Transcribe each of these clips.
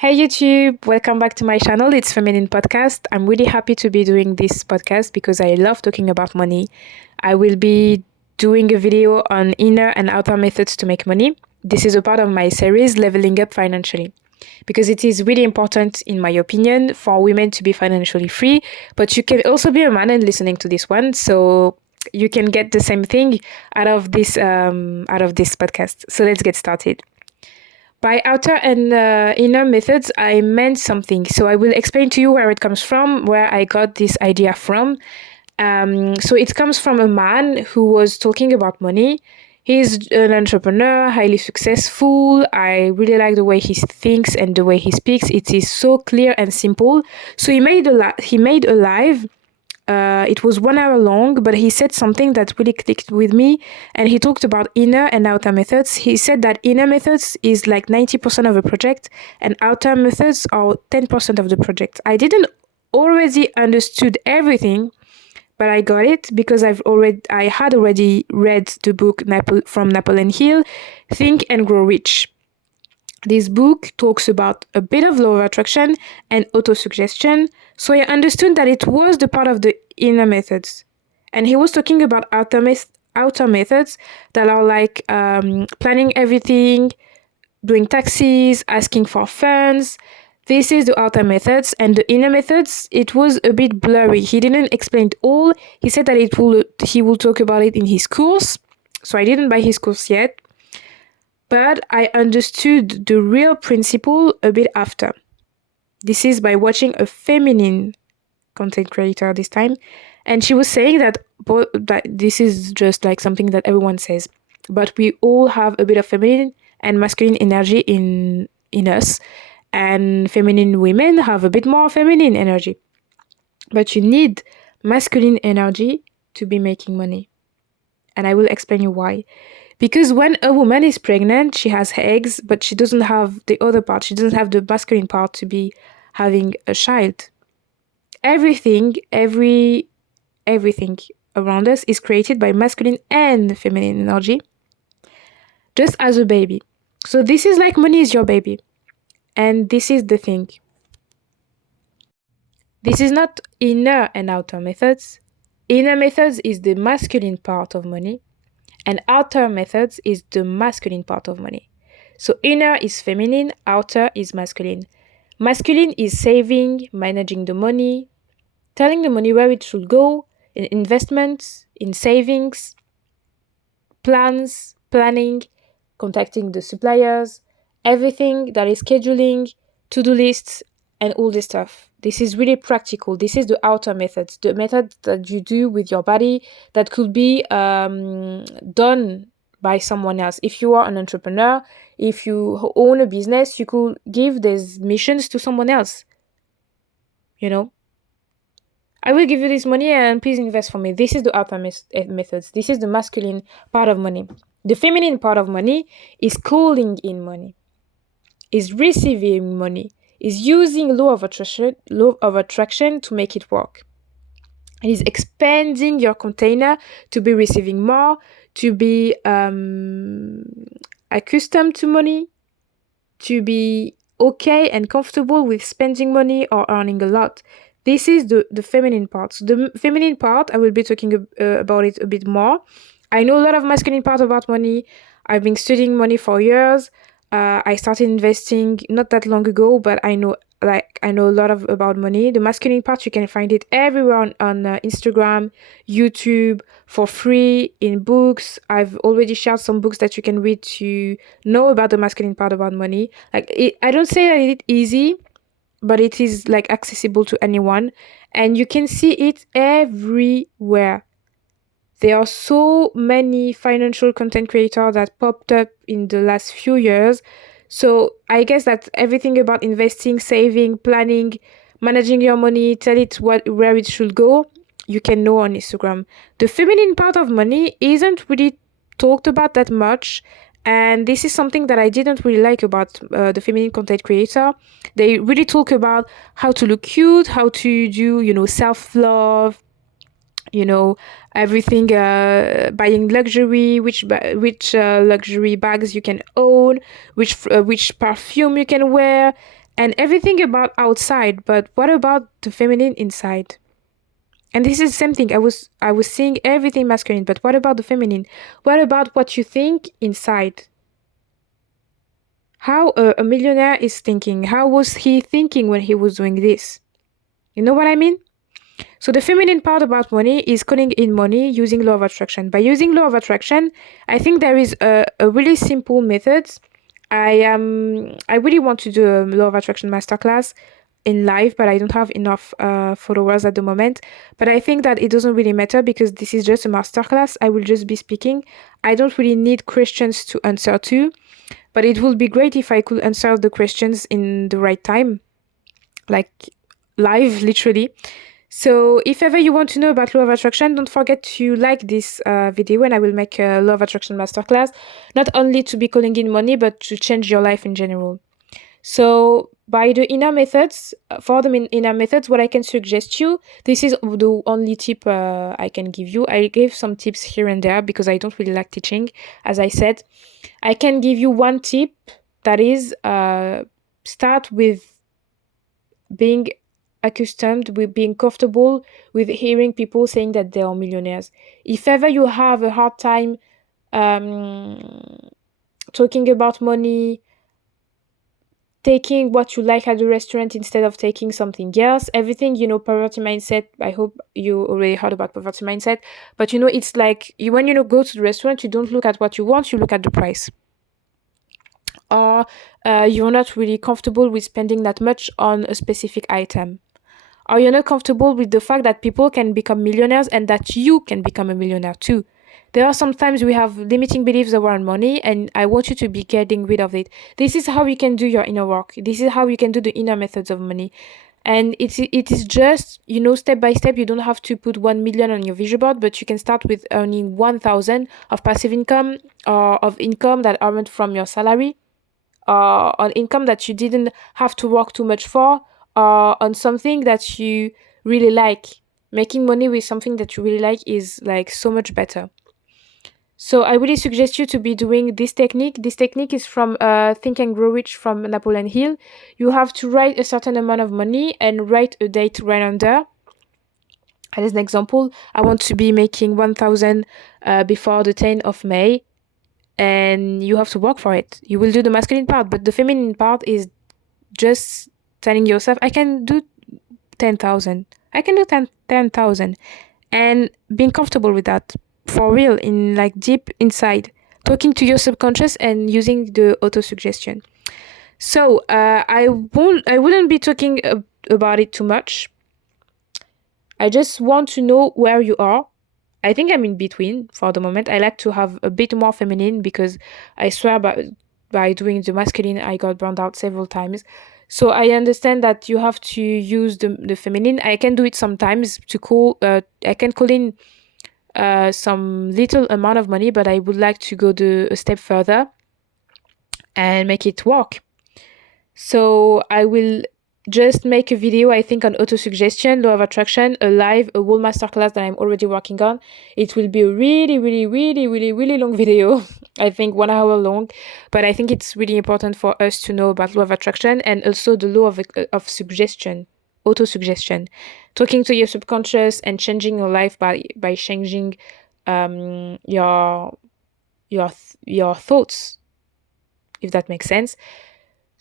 Hey YouTube, welcome back to my channel. It's Feminine Podcast. I'm really happy to be doing this podcast because I love talking about money. I will be doing a video on inner and outer methods to make money. This is a part of my series, Leveling Up Financially, because it is really important, in my opinion, for women to be financially free. But you can also be a man and listening to this one, so you can get the same thing out of this podcast. So let's get started. By outer and inner methods, I meant something. So I will explain to you where it comes from, where I got this idea from. So it comes from a man who was talking about money. He's an entrepreneur, highly successful. I really like the way he thinks and the way he speaks. It is so clear and simple. So he made a live. It was 1 hour long, but he said something that really clicked with me. And he talked about inner and outer methods. He said that inner methods is like 90% of a project and outer methods are 10% of the project. I didn't already understood everything, but I got it because I had already read the book from Napoleon Hill, Think and Grow Rich. This book talks about a bit of law of attraction and auto-suggestion, so I understood that it was the part of the inner methods. And he was talking about outer methods that are like planning everything, doing taxes, asking for funds. This is the outer methods, and the inner methods, it was a bit blurry. He didn't explain it all. He said that he will talk about it in his course, so I didn't buy his course yet. But I understood the real principle a bit after. This is by watching a feminine content creator this time. And she was saying that this is just like something that everyone says. But we all have a bit of feminine and masculine energy in us. And feminine women have a bit more feminine energy. But you need masculine energy to be making money. And I will explain you why. Because when a woman is pregnant, she has eggs, but she doesn't have the other part. She doesn't have the masculine part to be having a child. Everything around us is created by masculine and feminine energy, just as a baby. So this is like money is your baby. And this is the thing. This is not inner and outer methods. Inner methods is the masculine part of money. And outer methods is the masculine part of money. So inner is feminine, outer is masculine. Masculine is saving, managing the money, telling the money where it should go, in investments, in savings, planning, contacting the suppliers, everything that is scheduling, to-do lists, and all this stuff. This is really practical. This is the outer methods, the method that you do with your body that could be done by someone else. If you are an entrepreneur, if you own a business, you could give these missions to someone else. I will give you this money and please invest for me. This is the outer methods. This is the masculine part of money. The feminine part of money is calling in money, is receiving money, is using law of attraction to make it work. It is expanding your container to be receiving more, to be accustomed to money, to be okay and comfortable with spending money or earning a lot. This is the feminine part. So the feminine part, I will be talking about it a bit more. I know a lot of masculine part about money. I've been studying money for years. I started investing not that long ago, but I know a lot about money. The masculine part, you can find it everywhere on Instagram, YouTube, for free, in books. I've already shared some books that you can read to know about the masculine part about money. I don't say that it's easy, but it is like accessible to anyone. And you can see it everywhere. There are so many financial content creators that popped up in the last few years. So I guess that everything about investing, saving, planning, managing your money, tell it where it should go, you can know on Instagram. The feminine part of money isn't really talked about that much. And this is something that I didn't really like about the feminine content creator. They really talk about how to look cute, how to do, self-love, everything, buying luxury, which luxury bags you can own, which perfume you can wear, and everything about outside, but what about the feminine inside? And this is the same thing. I was seeing everything masculine, but what about the feminine? What about what you think inside? How a millionaire is thinking? How was he thinking when he was doing this? You know what I mean? So the feminine part about money is calling in money using law of attraction. By using law of attraction, I think there is a really simple method. I really want to do a law of attraction masterclass in live, but I don't have enough followers at the moment. But I think that it doesn't really matter because this is just a masterclass. I will just be speaking. I don't really need questions to answer to, but it would be great if I could answer the questions in the right time, like live, literally. So if ever you want to know about law of attraction, don't forget to like this video, and I will make a law of attraction masterclass, not only to be calling in money, but to change your life in general. So by the inner methods, for the inner methods, what I can suggest you, this is the only tip I can give you. I gave some tips here and there because I don't really like teaching. As I said, I can give you one tip, that is start with being accustomed, with being comfortable with hearing people saying that they are millionaires. If ever you have a hard time talking about money, taking what you like at the restaurant instead of taking something else, everything, poverty mindset. I hope you already heard about poverty mindset, but it's like when go to the restaurant, you don't look at what you want, you look at the price. Or you're not really comfortable with spending that much on a specific item. Or you're not comfortable with the fact that people can become millionaires and that you can become a millionaire too. There are sometimes we have limiting beliefs around money, and I want you to be getting rid of it. This is how you can do your inner work. This is how you can do the inner methods of money. And it is just, step by step. You don't have to put 1 million on your vision board, but you can start with earning 1,000 of passive income, or of income that earned from your salary, or on income that you didn't have to work too much for, or on something that you really like. Making money with something that you really like is like so much better. So I really suggest you to be doing this technique. This technique is from Think and Grow Rich from Napoleon Hill. You have to write a certain amount of money and write a date right under. As an example, I want to be making 1,000 before the 10th of May, and you have to work for it. You will do the masculine part, but the feminine part is just telling yourself, I can do 10,000. I can do 10,000, and being comfortable with that. For real, in like deep inside, talking to your subconscious and using the auto suggestion. So I wouldn't be talking about it too much. I just want to know where you are. I think I'm in between for the moment. I like to have a bit more feminine because I swear by doing the masculine, I got burned out several times. So I understand that you have to use the feminine. I can do it sometimes to call. I can call in some little amount of money, but I would like to go a step further and make it work. So I will just make a video, I think, on auto-suggestion, law of attraction, a whole masterclass that I'm already working on. It will be a really, really, really, really, really long video. I think 1 hour long, but I think it's really important for us to know about law of attraction and also the law of suggestion, auto-suggestion, talking to your subconscious and changing your life by changing your thoughts, if that makes sense.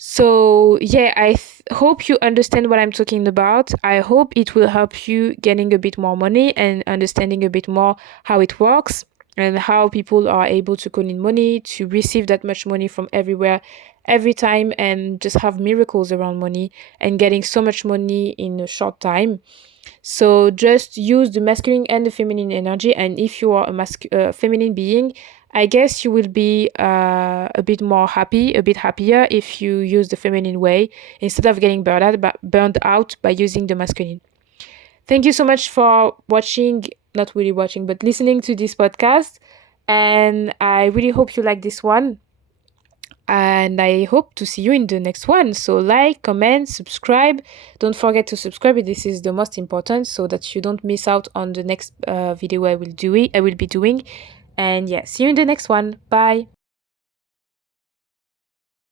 So yeah, I hope you understand what I'm talking about. I hope it will help you getting a bit more money and understanding a bit more how it works and how people are able to call in money, to receive that much money from everywhere, every time, and just have miracles around money and getting so much money in a short time. So just use the masculine and the feminine energy. And if you are a feminine being, I guess you will be a bit happier if you use the feminine way instead of getting burned out by using the masculine. Thank you so much for not really watching, but listening to this podcast. And I really hope you like this one. And I hope to see you in the next one. So like, comment, subscribe. Don't forget to subscribe. This is the most important, so that you don't miss out on the next video I will be doing. And yeah, see you in the next one. Bye.